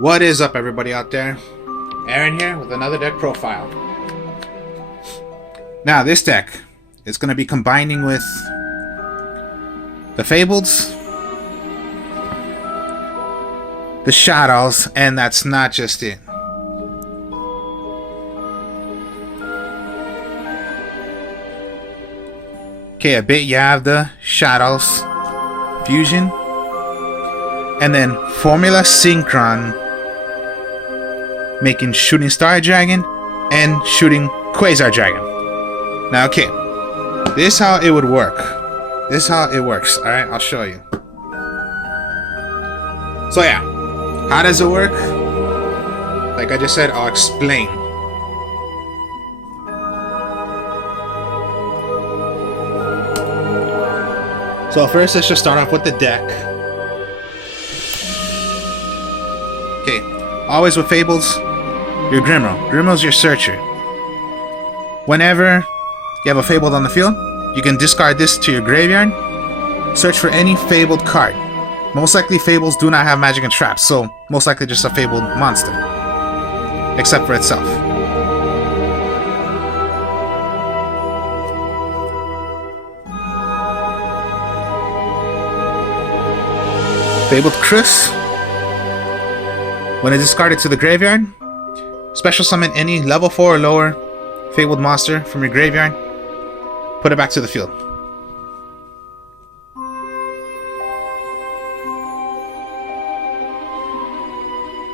What is up, everybody out there? Aaron here with another deck profile. Now, this deck is going to be combining with the Fableds, the Shadolls, and that's not just it. Okay, a bit you have the Shadolls fusion, and then Formula Synchron making Shooting Star Dragon and Shooting Quasar Dragon. Now, okay, this is how it would work. This is how it works. Alright, I'll show you. So yeah, how does it work? Like I just said, I'll explain. So first, let's just start off with the deck. Okay, always with Fables, your Grimro. Grimro's your searcher. Whenever you have a Fabled on the field, you can discard this to your graveyard, search for any Fabled card. Most likely Fables do not have magic and traps, so most likely just a Fabled monster. Except for itself. Fabled Chris. When it's discarded to the graveyard, special summon any level 4 or lower Fabled monster from your graveyard, put it back to the field.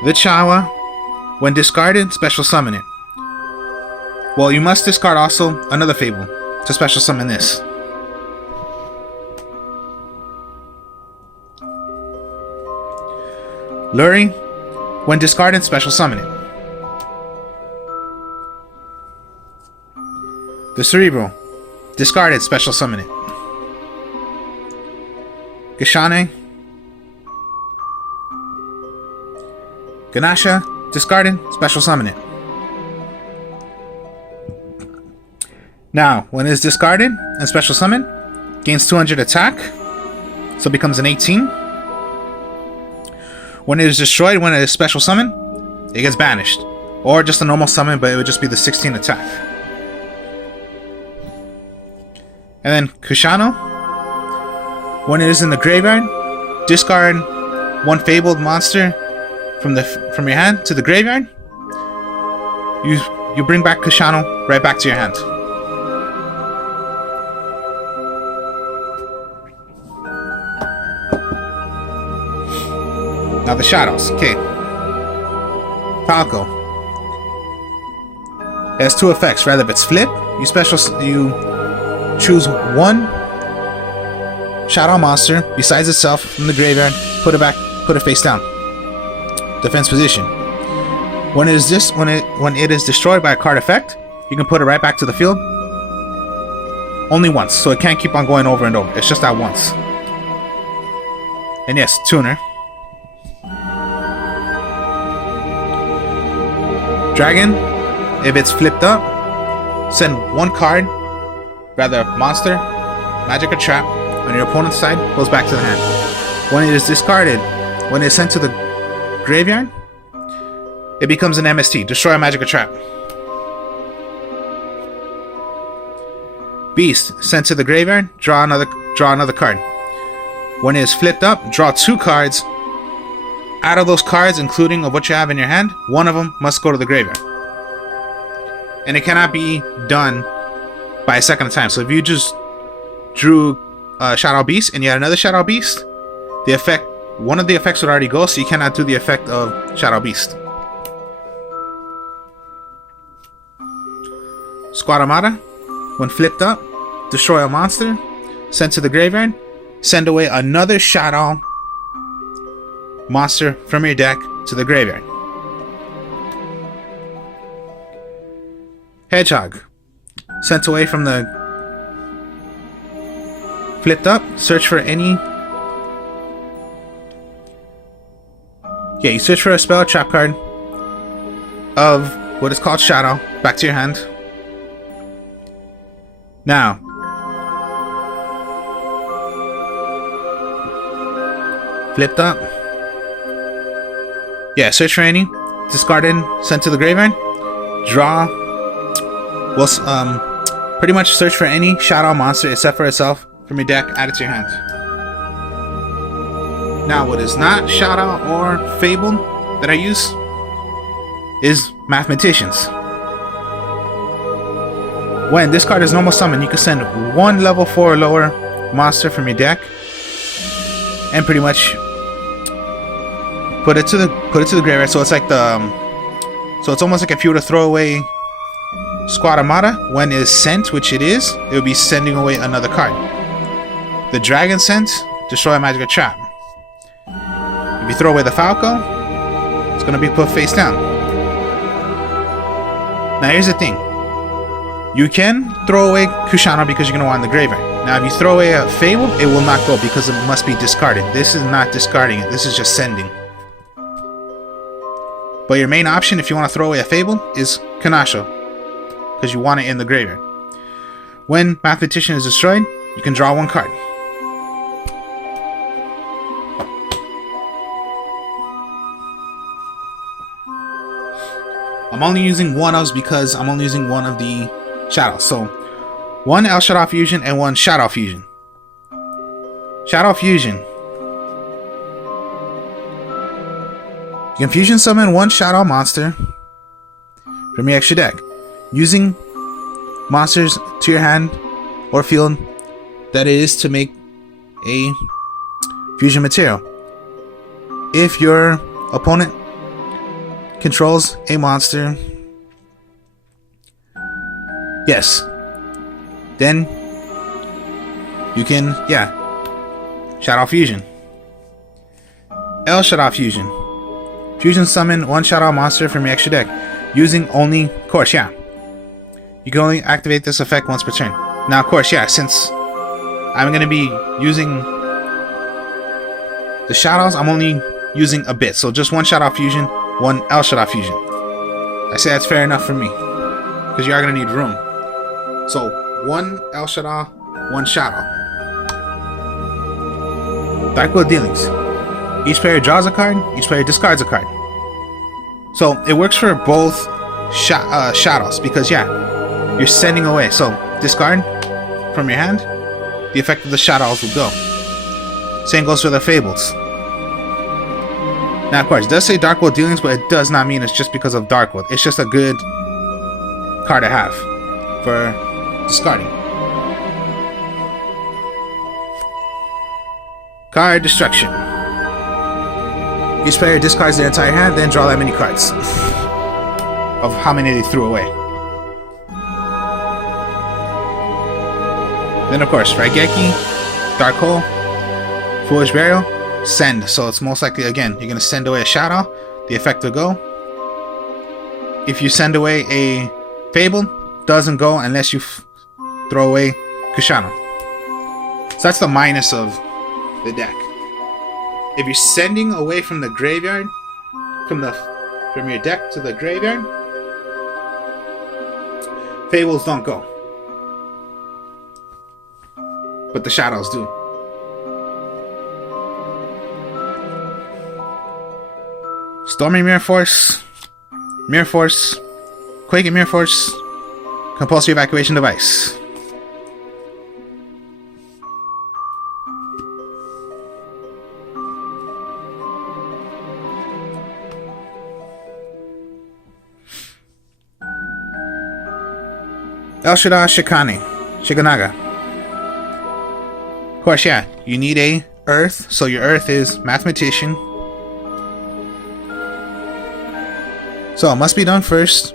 The Chawa, when discarded, special summon it. Well, you must discard also another Fable to special summon this. Lurie, when discarded, special summon it. The Cerebral, discarded, special summon it. Gashane, Ganasha, discarded, special summon it. Now, when it is discarded and special summon, gains 200 attack, so it becomes an 18. When it is destroyed, when it is special summon, it gets banished. Or just a normal summon, but it would just be the 16 attack. And then Kushano, when it is in the graveyard, discard one Fabled monster from your hand to the graveyard. You bring back Kushano right back to your hand. Now the Shadolls. Okay. Falco. It has two effects. Rather, if it's flip, you choose one Shadoll monster besides itself from the graveyard, put it face down. Defense position. When it is destroyed by a card effect, you can put it right back to the field. Only once, so it can't keep on going over and over. It's just that once. And yes, Tuner. Dragon, if it's flipped up, send one card, rather monster, magic or trap, on your opponent's side, goes back to the hand. When it is discarded, when it's sent to the graveyard, it becomes an MST, destroy a magic or trap. Beast, sent to the graveyard, draw another card. When it is flipped up, draw two cards. Out of those cards, including of what you have in your hand, one of them must go to the graveyard. And it cannot be done by a second time. So if you just drew a Shadow Beast and you had another Shadow Beast, one of the effects would already go, so you cannot do the effect of Shadow Beast. Squadamata, when flipped up, destroy a monster, sent to the graveyard, send away another Shadow monster from your deck to the graveyard. Hedgehog, sent away from the flipped up, search for any. Yeah, you search for a spell trap card of what is called Shadow, back to your hand. Now, flipped up. Yeah, search for any. Discarded, sent to the graveyard. Draw. Well, pretty much search for any Shadoll monster except for itself from your deck, add it to your hand. Now, what is not Shadoll or Fabeled that I use is Mathematicians. When this card is normal summon, you can send one level 4 or lower monster from your deck and pretty much put it to the graveyard. So it's like so it's almost like if you were to throw away Squad Armada, when it is sent, which it is, it will be sending away another card. The Dragon sent, destroy a magical trap. If you throw away the Falco, it's going to be put face down. Now here's the thing. You can throw away Kushana because you're going to want in the graveyard. Now if you throw away a Fable, it will not go because it must be discarded. This is not discarding it. This is just sending. But your main option if you want to throw away a Fable is Kanasho, because you want it in the graveyard. When Mathematician is destroyed, you can draw one card. I'm only using one of because I'm only using one of the Shadows. So, one El Shadow Fusion and one Shadow Fusion. Shadow Fusion. You can fusion summon one Shadow monster from your extra deck, using monsters to your hand or field that it is to make a fusion material. If your opponent controls a monster, yes, then you can, Shadow Fusion. El Shadow Fusion. Fusion summon one Shadow monster from your extra deck, using only, of course, you can only activate this effect once per turn. Now, of course, since I'm going to be using the Shadows, I'm only using a bit. So just one Shadow Fusion, one El Shadow Fusion. I say that's fair enough for me, because you are going to need room. So, one El Shadow, one Shadow. Dark Will Dealings. Each player draws a card, each player discards a card. So, it works for both Shadows, because, you're sending away. So, discard from your hand, the effect of the Shadows will go. Same goes for the Fables. Now, of course, it does say Dark Will Dealings, but it does not mean it's just because of Dark Will. It's just a good card to have for discarding. Card Destruction. Each player discards their entire hand, then draw that many cards. Of how many they threw away. Then, of course, Raigeki, Dark Hole, Foolish Burial, send. So it's most likely, again, you're going to send away a Shadow. The effect will go. If you send away a Fable, doesn't go unless you throw away Kushana. So that's the minus of the deck. If you're sending away from the graveyard, from your deck to the graveyard, Fables don't go. But the Shadows do. Stormy Mirror Force, Quaking Mirror Force, Compulsory Evacuation Device. El Shaddai Shikanaga. Of course, you need a Earth, so your Earth is Mathematician. So it must be done first.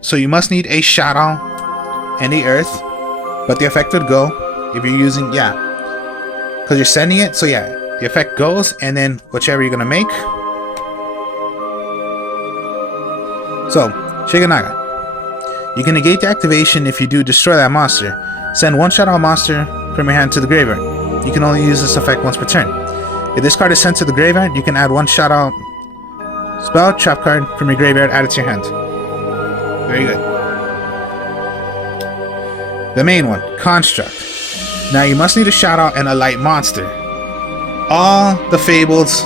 So you must need a Shadow and a Earth, but the effect would go if you're using, because you're sending it, so the effect goes, and then whichever you're gonna make. So, Shikanaga. You can negate the activation if you do destroy that monster. Send one Shadow monster from your hand to the graveyard. You can only use this effect once per turn. If this card is sent to the graveyard, you can add one Shadow spell, trap card from your graveyard, add it to your hand. Very good. The main one, Construct. Now you must need a Shadow and a light monster. All the Fables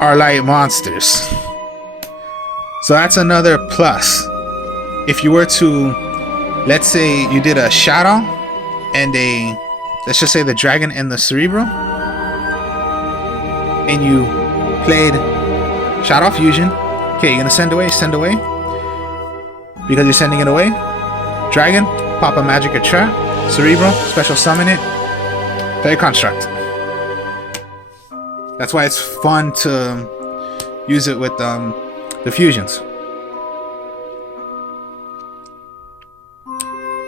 are light monsters. So that's another plus. If you were to, let's say you did a Shadow and a, let's just say the Dragon and the Cerebro, and you played Shadow Fusion, okay, you're gonna send away. Because you're sending it away, Dragon, pop a magic or trap, Cerebro, special summon it, play a construct. That's why it's fun to use it with the fusions.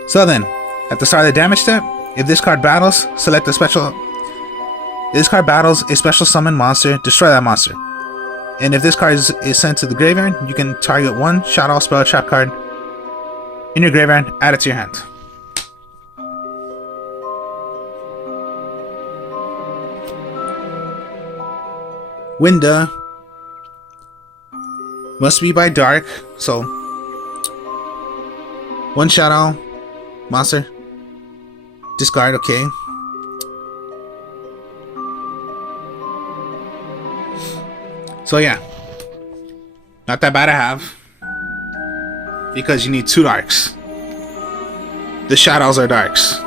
So then, at the start of the damage step, if this card battles, select a special. If this card battles a special summon monster, destroy that monster. And if this card is sent to the graveyard, you can target one Shadow spell trap card in your graveyard, add it to your hand. Winda must be by dark, so one Shadow monster, discard, okay. So yeah, not that bad to have, because you need 2 darks. The Shadows are darks.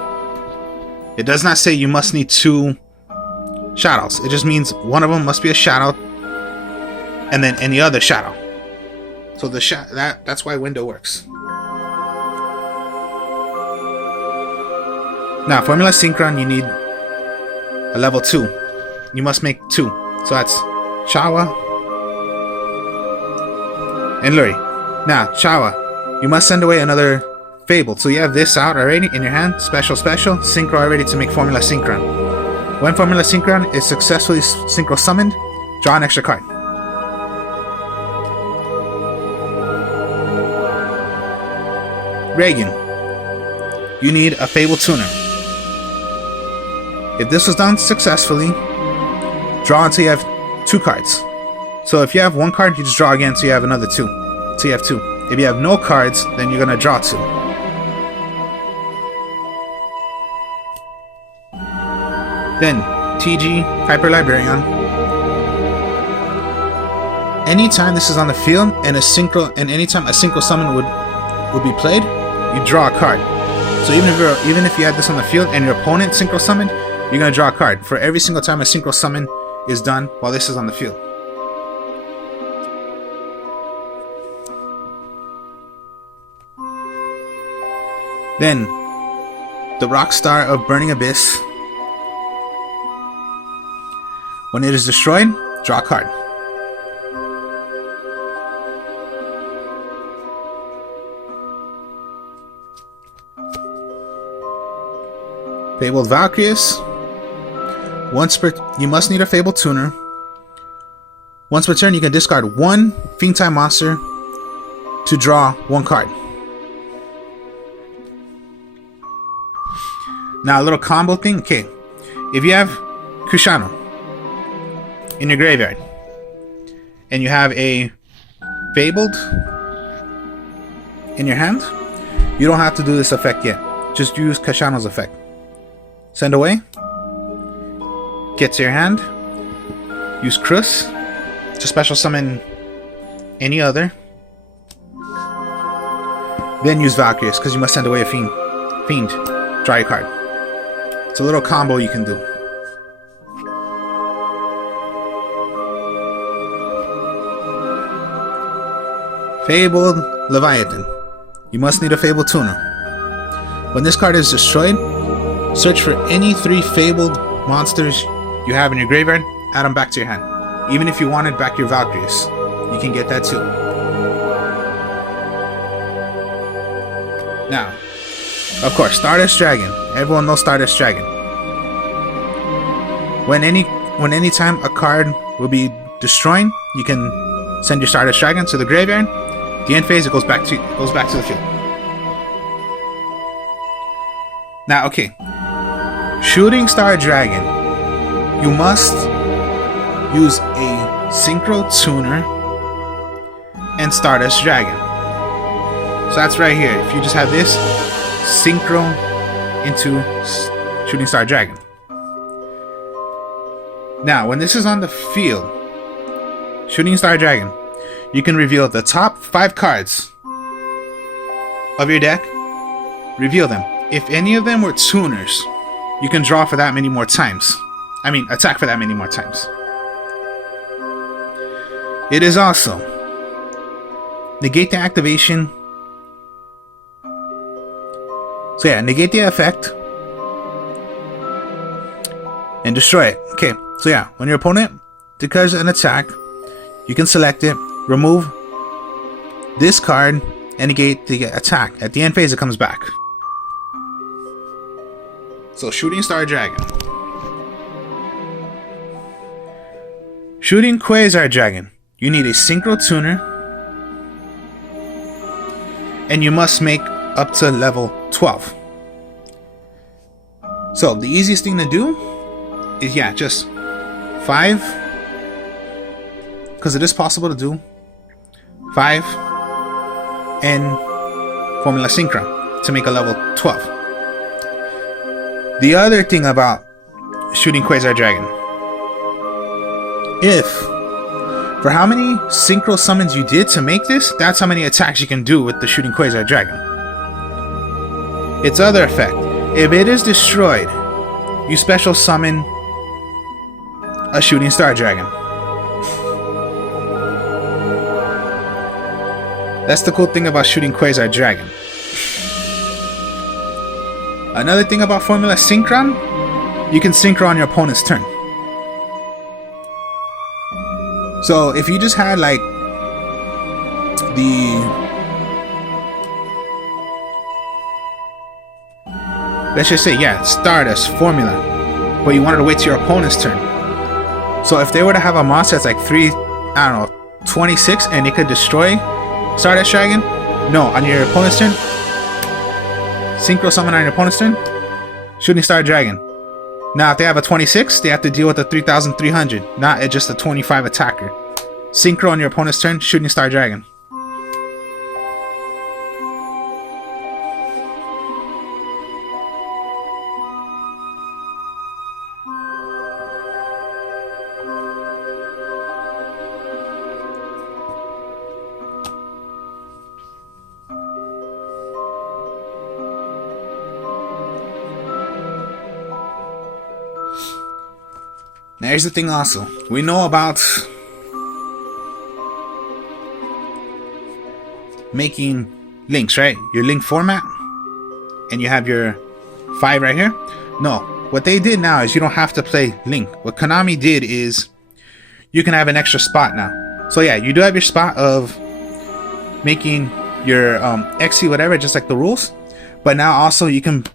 It does not say you must need 2 Shadows. It just means one of them must be a Shadow, and then any other Shadow. So the that's why Window works. Now, Formula Synchron, you need a level 2. You must make 2. So that's Shawa and Luri. Now, Shawa, you must send away another Fabeled. So you have this out already in your hand. Special, Synchro already to make Formula Synchron. When Formula Synchron is successfully Synchro summoned, draw an extra card. Reagan, you need a Fable Tuner. If this was done successfully, draw until you have 2 cards. So if you have 1 card, you just draw again until you have another 2. So you have 2. If you have no cards, then you're gonna draw 2. Then TG Hyper Librarian. Anytime this is on the field and anytime a synchro summon would be played, you draw a card. So even if you had this on the field and your opponent synchro summoned, you're gonna draw a card for every single time a synchro summon is done while this is on the field. Then the Rock Star of Burning Abyss. When it is destroyed, draw a card. Fabled Valkyries. You must need a Fabled Tuner. Once per turn, you can discard 1 Fiend Time monster to draw 1 card. Now, a little combo thing. Okay, if you have Kushano in your graveyard and you have a Fabled in your hand, you don't have to do this effect yet. Just use Kushano's effect. Send away. Get to your hand. Use Krus to special summon any other. Then use Valkyries, because you must send away a Fiend. Draw your card. It's a little combo you can do. Fabled Leviathan. You must need a Fabled Tuner. When this card is destroyed, search for any 3 Fabled monsters you have in your graveyard, add them back to your hand. Even if you wanted back your Valkyries, you can get that too. Now, of course, Stardust Dragon. Everyone knows Stardust Dragon. When any time a card will be destroyed, you can send your Stardust Dragon to the graveyard. The end phase, it goes back to the field. Now, okay, Shooting Star Dragon. You must use a Synchro Tuner and Stardust Dragon. So that's right here. If you just have this, Synchro into Shooting Star Dragon. Now, when this is on the field, Shooting Star Dragon, you can reveal the top 5 cards of your deck. Reveal them. If any of them were tuners, you can draw for that many more times. I mean, attack for that many more times. It is also negate the activation. So yeah, negate the effect and destroy it. Okay, so yeah, when your opponent declares an attack, you can select it, remove this card, and negate the attack. At the end phase, it comes back. So, Shooting Star Dragon. Shooting Quasar Dragon. You need a Synchro Tuner, and you must make up to level 12. So, the easiest thing to do is, yeah, just 5, because it is possible to do 5 and Formula Synchro to make a level 12. The other thing about Shooting Quasar Dragon, if for how many Synchro summons you did to make this, that's how many attacks you can do with the Shooting Quasar Dragon. Its other effect, if it is destroyed, you special summon a Shooting Star Dragon. That's the cool thing about Shooting Quasar Dragon. Another thing about Formula Synchron, you can synchro on your opponent's turn. So if you just had like let's just say, yeah, Stardust formula, but you wanted to wait till your opponent's turn. So if they were to have a monster that's like 3, I don't know, 26, and it could destroy Stardust Dragon, no, on your opponent's turn, Synchro summon on your opponent's turn, Shooting Star Dragon. Now if they have a 26, they have to deal with a 3,300, not just a 25 attacker. Synchro on your opponent's turn, Shooting Star Dragon. Now here's the thing also. We know about making links, right? Your link format. And you have your 5 right here. No. What they did now is you don't have to play link. What Konami did is you can have an extra spot now. So yeah, you do have your spot of making your XC whatever, just like the rules. But now also you can,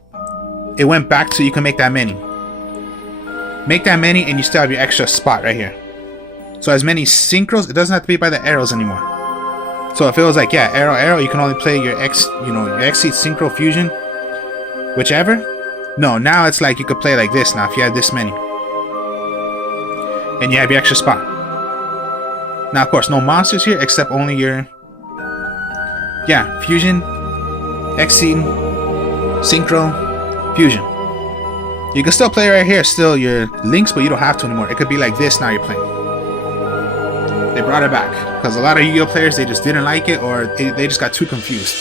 it went back to you can make that many. Make that many and you still have your extra spot right here. So as many synchros, it doesn't have to be by the arrows anymore. So if it was like, yeah, arrow, you can only play your your XC synchro fusion, whichever. No, now it's like you could play like this now if you have this many. And you have your extra spot. Now of course, no monsters here except only your, yeah, fusion, XC, synchro, fusion. You can still play right here, still your links, but you don't have to anymore. It could be like this now you're playing. They brought it back. Because a lot of Yu-Gi-Oh players, they just didn't like it, or they just got too confused.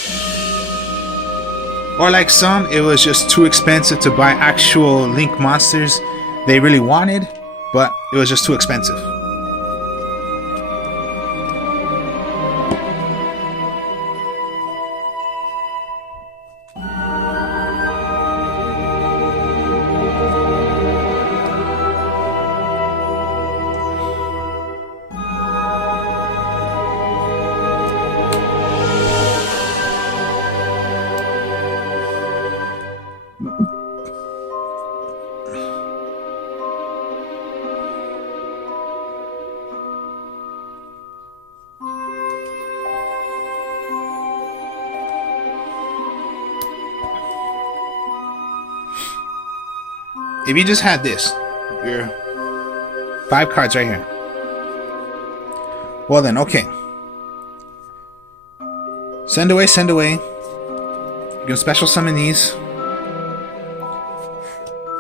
Or like some, it was just too expensive to buy actual link monsters they really wanted, but it was just too expensive. If you just had this, your 5 cards right here. Well then, okay. Send away, send away. You can special summon these.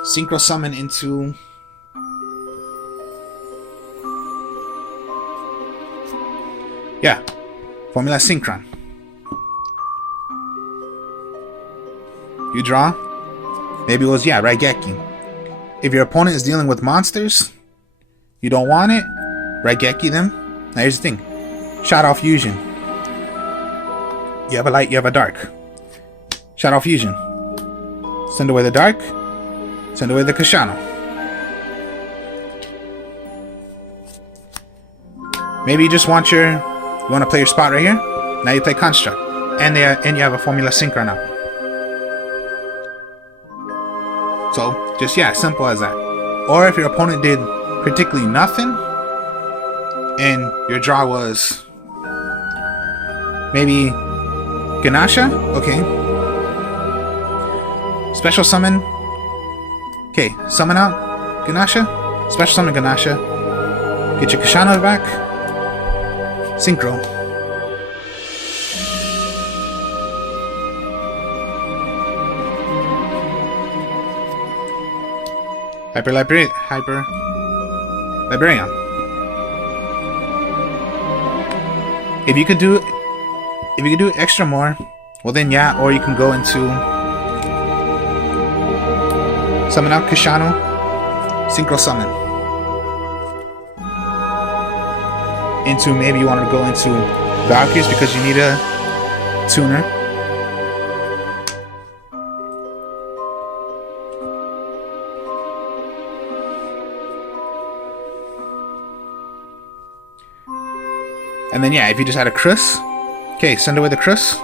Synchro summon into Yeah. Formula Synchron. You draw. Maybe it was, yeah, Raigeki. If your opponent is dealing with monsters, you don't want it, Raigeki them. Now here's the thing. Shadoll Fusion. You have a light, you have a dark. Shadoll Fusion. Send away the dark. Send away the Kashano. Maybe you just want you want to play your spot right here. Now you play Construct. And you have a Formula Synchron out. So, just, yeah, simple as that. Or if your opponent did particularly nothing, and your draw was maybe Ganasha, okay. Special summon. Okay, summon out Ganasha. Special summon Ganasha. Get your Kashano back. Synchro. Hyper Librarian. If you could do extra more, well then yeah, or you can go into summon out Kashano, Synchro Summon. Into maybe you want to go into Valkyries because you need a tuner. And then yeah, if you just had a Chris, okay, send away the Chris.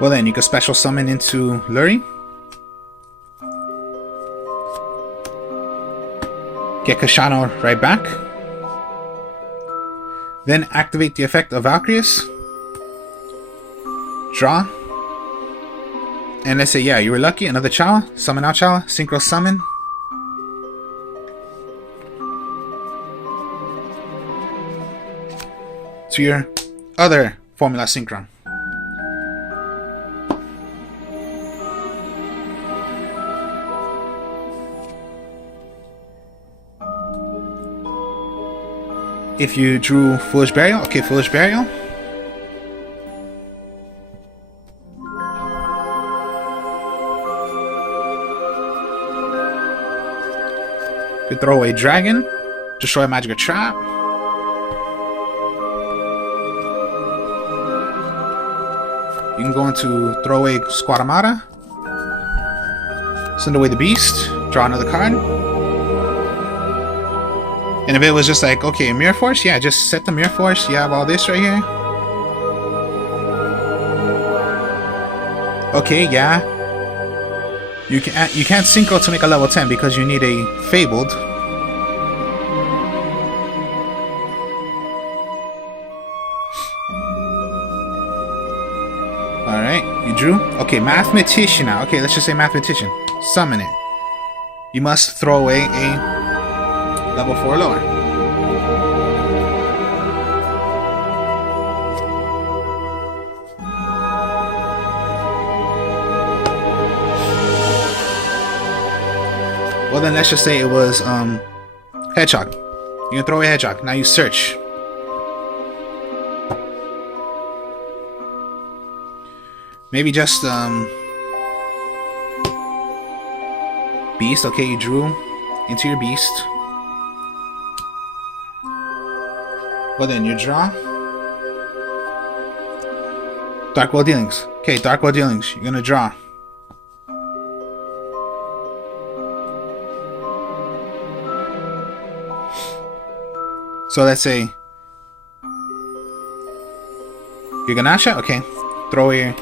Well then, you can special summon into Luri. Get Kashano right back. Then activate the effect of Valkyries. Draw. And let's say, yeah, you were lucky, another Chawa, summon out Chawa, Synchro Summon. To your other Formula Synchron. If you drew Foolish Burial, okay, Foolish Burial. You could throw away Dragon, destroy a Magic Trap. You can go into throw away Squadamata, send away the Beast, draw another card. And if it was just like, okay, Mirror Force, yeah, just set the Mirror Force. You have all this right here. Okay, yeah. You can't synchro to make a level 10 because you need a Fabeled. Alright, you drew? Okay, Mathematician now. Okay, let's just say Mathematician. Summon it. You must throw away a level 4 or lower. Well then, let's just say it was Hedgehog. You can throw away Hedgehog. Now you search. Maybe just Beast. Okay, you drew into your Beast. Well then, you draw. Dark World Dealings. Okay, Dark World Dealings. You're gonna draw. So let's say you're Ganasha. Okay, throw away your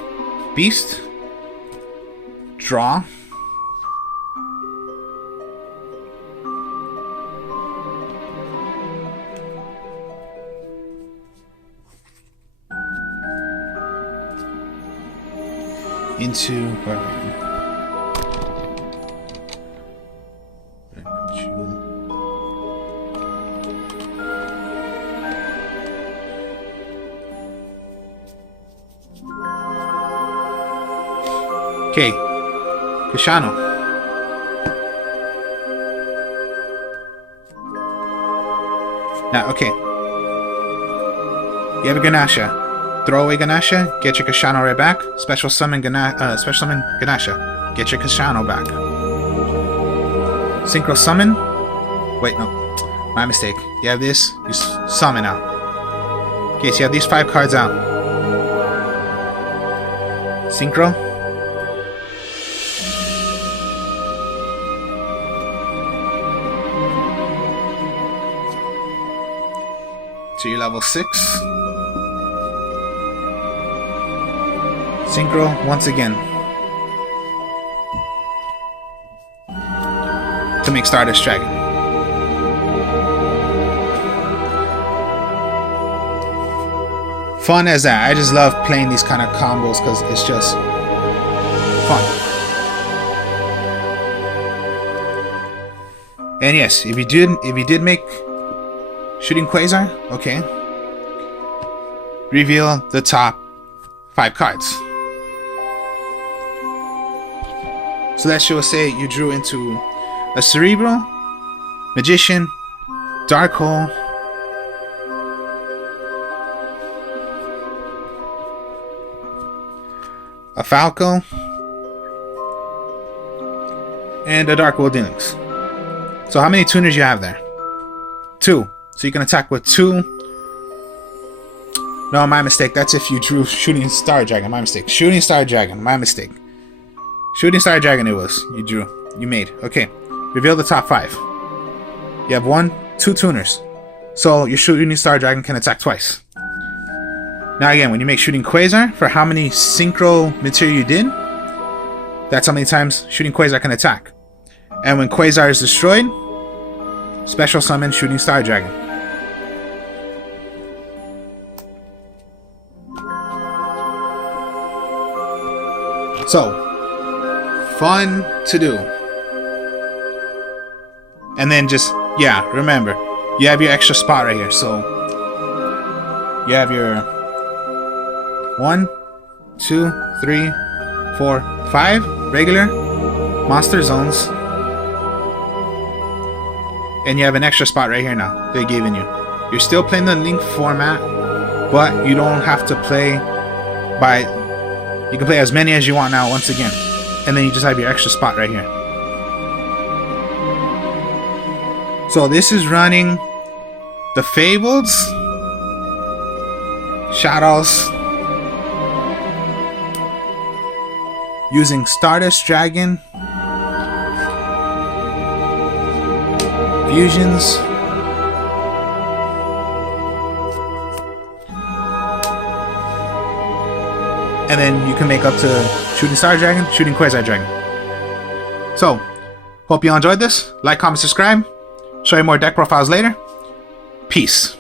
Beast. Draw. Into where are we? Okay, Kashano. Now, okay. You have a Ganasha. Throw away Ganasha, get your Kashano right back. Special summon Ganasha. Get your Kashano back. Synchro summon. Wait, no. My mistake. You have this, you summon out. Okay, so you have these 5 cards out. Synchro. So you're level 6. Synchro once again. To make Stardust Dragon. Fun as that. I just love playing these kind of combos because it's just fun. And yes, if you did make Shooting Quasar, okay. Reveal the top 5 cards. So that should say you drew into a Cerebral, Magician, Dark Hole, a Falco, and a Dark World Dealings. So how many tuners you have there? 2. So you can attack with 2. No, my mistake. That's if you drew Shooting Star Dragon. My mistake. Shooting Star Dragon. My mistake. Shooting Star Dragon it was. You drew. You made. Okay. Reveal the top 5. You have 1, 2 tuners. So your Shooting Star Dragon can attack twice. Now again, when you make Shooting Quasar, for how many Synchro material you did, that's how many times Shooting Quasar can attack. And when Quasar is destroyed, special summon Shooting Star Dragon. So, fun to do. And then just, yeah, remember, you have your extra spot right here. So, you have your 1, 2, 3, 4, 5 regular monster zones. And you have an extra spot right here now they're giving you. You're still playing the Link format, but you don't have to play by... You can play as many as you want now once again. And then you just have your extra spot right here. So this is running the Fableds, Shadolls, using Stardust Dragon, Fusions, and then you can make up to Shooting Star Dragon, Shooting Quasar Dragon. So, hope you all enjoyed this. Like, comment, subscribe. Show you more deck profiles later. Peace.